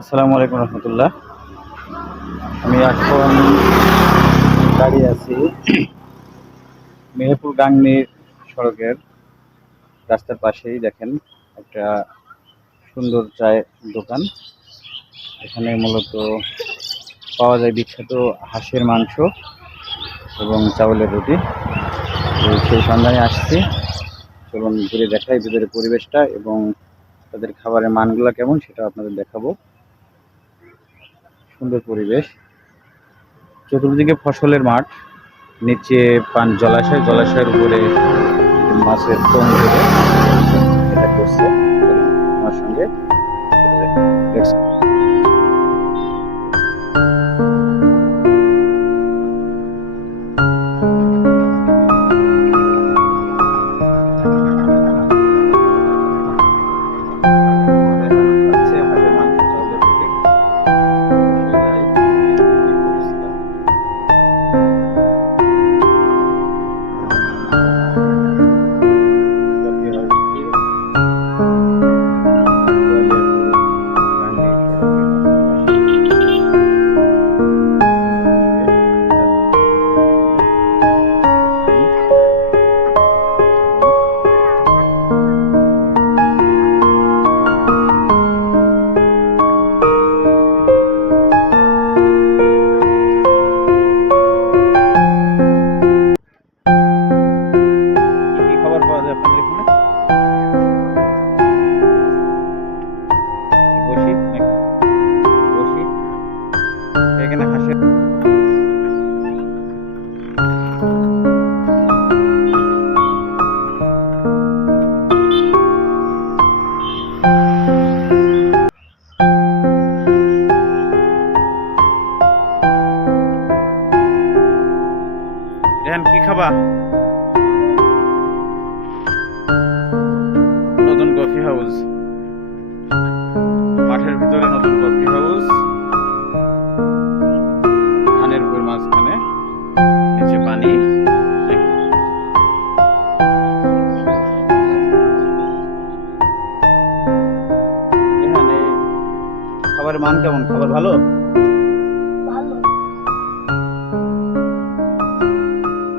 আসসালামু আলাইকুম রহমতুল্লাহ। আমি এখন দাঁড়িয়ে আছি মেহেরপুর গাংনীর সড়কের রাস্তার পাশেই। দেখেন একটা সুন্দর চায়ের দোকান। এখানে মূলত পাওয়া যায় বিখ্যাত হাঁসের মাংস এবং চাউলের রুটি। তো সেই সন্ধানে আসছি। চলুন ঘুরে দেখাই ভিতরে পরিবেশটা এবং তাদের খাবারের মানগুলো কেমন সেটা আপনাদের দেখাবো। সুন্দর পরিবেশ, চতুর্দিকে ফসলের মাঠ, নিচে পান জলাশয়, জলাশয়ের উপরে মাছের টোং ধরে এটা করছে। চলুন আমার সঙ্গে চলে যাই। Let's go. খাচ্ছে হাঁসের মাংস, চাউলের রুটি। বসে যাই, দেখি কি অবস্থা। কফি হাউসটি কোয়ালিয়াপুর গাংনী সড়কের রাস্তার পাশে। সুন্দর পরিবেশ, কি কি খাবার পাওয়া যায় আপনাদের এখানে? কি বসি নাকি বসি? এখানে হাঁসের রেহান কি খাবা? নতুন কফি হাউস, মাঠের ভিতরে নতুন কফি হাউস, ধানের উপর মাঝখানে, নিচে পানি। নাকি এখানে খাবারের মান কেমন? খাবার ভালো?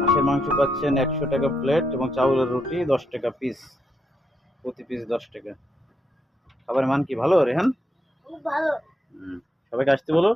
হাঁসের মাংস পাচ্ছেন 100 টাকা প্লেট এবং চাউলের রুটি 10 টাকা পিস, প্রতি পিস 10 টাকা। খাবারের মান কি ভালো রেহান? সবাইকে আসতে বলো।